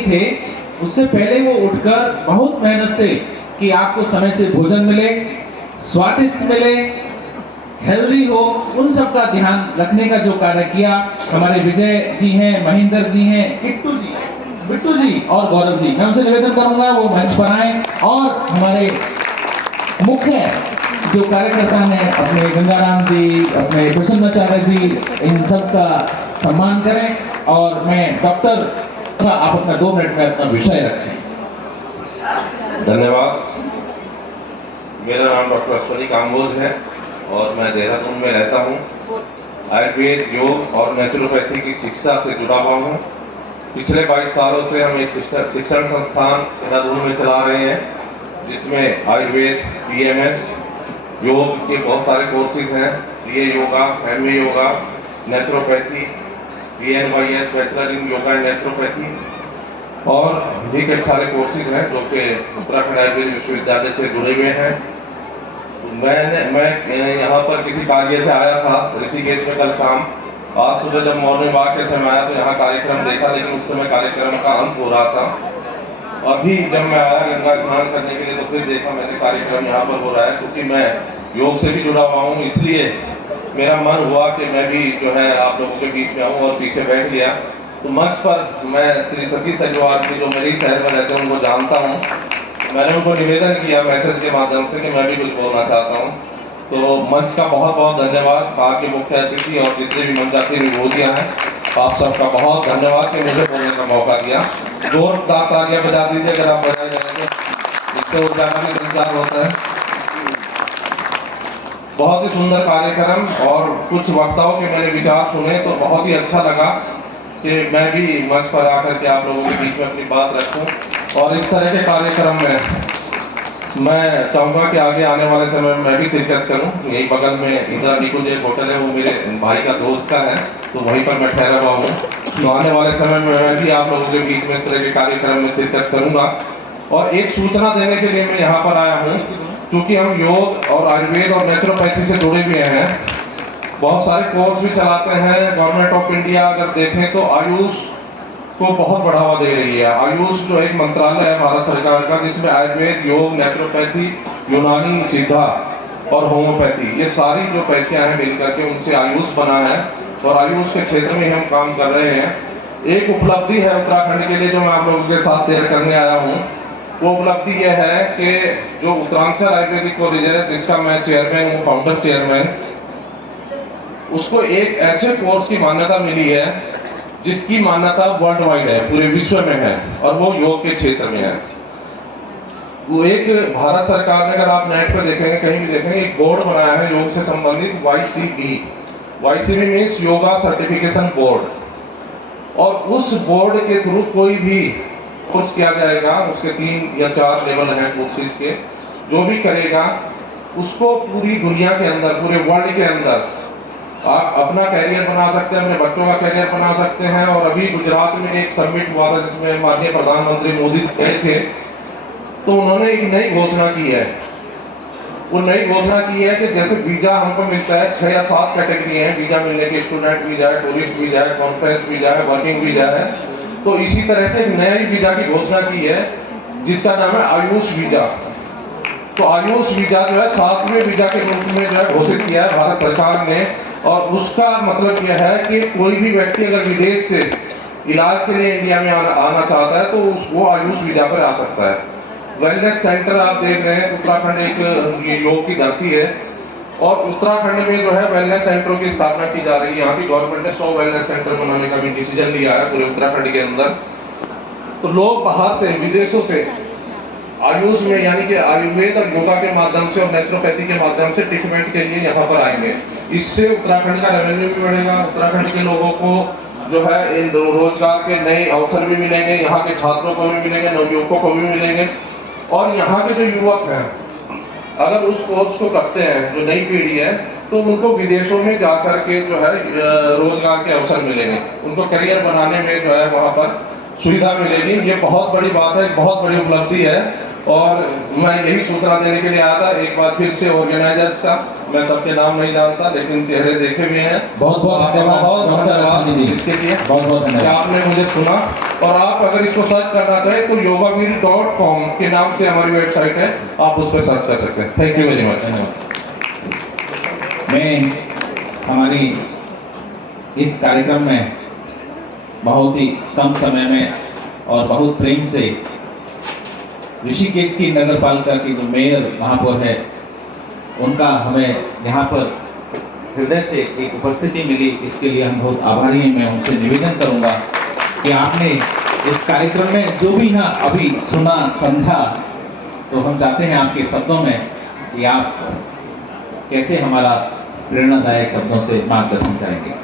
थे, उससे पहले वो उठकर बहुत मेहनत से कि आपको समय से भोजन मिले, स्वादिष्ट मिले, हेल्दी हो, उन सब का ध्यान रखने का जो कार्य किया हमारे विजय जी हैं, महेंद्र जी हैं, किट्टू जी, बिट्टू जी और गौरव जी, मैं उनसे निवेदन करूंगा वो मंच पर आए और हमारे मुख्य जो कार्यकर्ता हैं अपने गंगाराम जी, अपने प्रसन्नाचार्य जी, इन सब का सम्मान करें और मैं डॉक्टर आप अपना 2 मिनट में अपना विषय रखें। धन्यवाद। मेरा नाम डॉक्टर अश्वनी काम्बोज है और मैं देहरादून में रहता हूँ। आयुर्वेद, योग और नेचुरोपैथी की शिक्षा से जुड़ा हुआ हूँ। पिछले 22 सालों से हम एक शिक्षण संस्थान देहरादून में चला रहे हैं, जिसमें आयुर्वेद, PMS, योग के बहुत सारे कोर्सेज हैं। ये yoga, family yoga, naturopathy, BNYS, bachelor in yoga and naturopathy, और भी कई सारे कोर्सेज हैं जो कि उत्तराखंड आयुर्वेद विश्वविद्यालय से जुड़े हुए हैं। मैं यहाँ पर किसी कार्य से आया था ऋषिकेश में कल शाम। आज सुबह जब मॉर्निंग वॉक के समय आया तो यहाँ कार्यक्रम देखा, लेकिन उस समय कार्यक्रम का अंत हो रहा था। अभी जब मैं आया गंगा स्नान करने के लिए तो फिर देखा मैंने कार्यक्रम यहाँ पर हो रहा है। क्योंकि मैं योग से भी जुड़ा हुआ हूँ, इसलिए मेरा मन हुआ कि मैं भी जो है आप लोगों के बीच में आऊँ और पीछे बैठ गया। तो मंच पर मैं श्री सतीश अग्रवाल जी जो मेरे ही शहर में रहते हैं उनको जानता हूँ, मैंने उनको निवेदन किया मैसेज के माध्यम से कि मैं भी कुछ बोलना चाहता हूँ। तो मंच का बहुत बहुत धन्यवाद, आपके मुख्य अतिथि और जितने भी मंचासीन विभूतियाँ हैं, आप सबका बहुत धन्यवाद कि मुझे बोलने का मौका दिया। जोरदार तालियां बजा दीजिए अगर आप बजाए जाएंगे, इससे ऊर्जा का भी संचार होता है। बहुत ही सुंदर कार्यक्रम और कुछ वक्ताओं के मैंने विचार सुने तो बहुत ही अच्छा लगा कि मैं भी मंच पर आकर के आप लोगों के बीच में अपनी बात रखूं। और इस तरह के कार्यक्रम में मैं चाहूँगा कि आगे आने वाले समय में मैं भी शिरकत करूं। यही बगल में इंदिरा निकुंज एक होटल है, वो मेरे भाई का दोस्त का है, तो वहीं पर मैं ठहरा हुआ हूँ। तो आने वाले समय में मैं भी आप लोगों के बीच में इस तरह के कार्यक्रम में शिरकत करूँगा। और एक सूचना देने के लिए मैं यहाँ पर आया हूँ, क्योंकि हम योग और आयुर्वेद और नेचुरोपैथी से जुड़े हुए हैं, बहुत सारे कोर्स भी चलाते हैं। गवर्नमेंट ऑफ इंडिया अगर देखें तो आयुष को बहुत बढ़ावा दे रही है। आयुष जो एक मंत्रालय है भारत सरकार का, जिसमें आयुर्वेद, योग, नेचुरोपैथी, यूनानी, सिद्धा और होम्योपैथी, ये सारी जो पैथियां हैं मिलकर के उनसे आयुष बना है और आयुष के क्षेत्र में हम काम कर रहे हैं। एक उपलब्धि है उत्तराखंड के लिए जो मैं आप लोगों के साथ शेयर करने आया हूँ। वो उपलब्धि यह है कि जो उत्तरांचल आयुर्वेदिक कॉलेज है, जिसका मैं चेयरमैन हूँ, फाउंडर चेयरमैन, उसको एक ऐसे कोर्स की मान्यता मिली है जिसकी मान्यता वर्ल्ड वाइड है, पूरे विश्व में है, और वो योग के क्षेत्र में है। वो एक भारत सरकार ने, अगर आप नेट पर देखेंगे, कहीं भी देखेंगे, एक बोर्ड बनाया है योग से संबंधित, YCB means yoga certification board. और उस बोर्ड के थ्रू कोई भी कोर्स किया जाएगा, उसके 3 या 4 लेवल हैं कोर्सेज के, जो भी करेगा उसको पूरी दुनिया के अंदर, पूरे वर्ल्ड के अंदर आप अपना कैरियर बना सकते हैं, अपने बच्चों का कैरियर बना सकते हैं। और अभी गुजरात में एक समिट हुआ था जिसमें माननीय प्रधानमंत्री मोदी गए थे, तो उन्होंने एक नई घोषणा की है। वो नई घोषणा की है कि जैसे वीजा हमको मिलता है, 6 या 7 कैटेगरी है वीजा मिलने की, स्टूडेंट वीजा है, टूरिस्ट वीजा है, कॉन्फ्रेंस वीजा है, वर्किंग वीजा है। तो इसी तरह से एक नया वीजा की घोषणा की है जिसका नाम है आयुष वीजा। तो आयुष वीजा जो है 7वें वीजा के रूप में जो है घोषित किया है भारत सरकार ने। और उसका मतलब यह है कि कोई भी व्यक्ति अगर विदेश से इलाज के लिए इंडिया में आना चाहता है तो वो आयुष वीजा पर आ सकता है। वेलनेस सेंटर आप देख रहे हैं, उत्तराखंड एक योग की धरती है और उत्तराखंड में जो है वेलनेस सेंटरों की स्थापना की जा रही है। यहाँ की गवर्नमेंट ने 100 वेलनेस सेंटर बनाने का भी डिसीजन लिया है पूरे उत्तराखंड के अंदर। तो लोग बाहर से, विदेशों से आयुष में, यानी कि आयुर्वेद और योगा के माध्यम से और नेचुरोपैथी के माध्यम से ट्रीटमेंट के लिए यहाँ पर आएंगे। इससे उत्तराखंड का रेवेन्यू भी बढ़ेगा, उत्तराखंड के लोगों को जो है इन रोजगार के नए अवसर भी मिलेंगे, यहाँ के छात्रों को भी मिलेंगे, नवयुवकों को भी मिलेंगे। और यहाँ के जो युवक हैं अगर उस कोर्स को करते हैं, जो नई पीढ़ी है, तो उनको विदेशों में जाकर के जो है रोजगार के अवसर मिलेंगे, उनको करियर बनाने में जो है वहाँ पर सुविधा मिलेगी। ये बहुत बड़ी बात है, बहुत बड़ी उपलब्धि है। और मैं यही सूचना देने के लिए आया था। एक बार फिर से ऑर्गेनाइजर्स का, मैं सबके नाम नहीं जानता लेकिन चेहरे देखे हुए हैं। बहुत बहुत आपका धन्यवाद बहुत डॉक्टर धन्यवाद असानी जी, इसके लिए बहुत बहुत कि धन्यवाद। आपने मुझे सुना। और आप अगर इसको सर्च करना चाहें तो yogaveer.com के नाम से हमारी वेबसाइट है, आप उस पर सर्च कर सकते हैं। Thank you very much. मैं हमारी इस कार्यक्रम में बहुत ही कम समय में और बहुत प्रेम से ऋषिकेश की नगर पालिका की जो मेयर महापौर है, उनका हमें यहाँ पर हृदय से एक उपस्थिति मिली, इसके लिए हम बहुत आभारी हैं। मैं उनसे निवेदन करूंगा कि आपने इस कार्यक्रम में जो भी यहाँ अभी सुना समझा, तो हम चाहते हैं आपके शब्दों में कि आप कैसे हमारा प्रेरणादायक शब्दों से मार्गदर्शन करेंगे।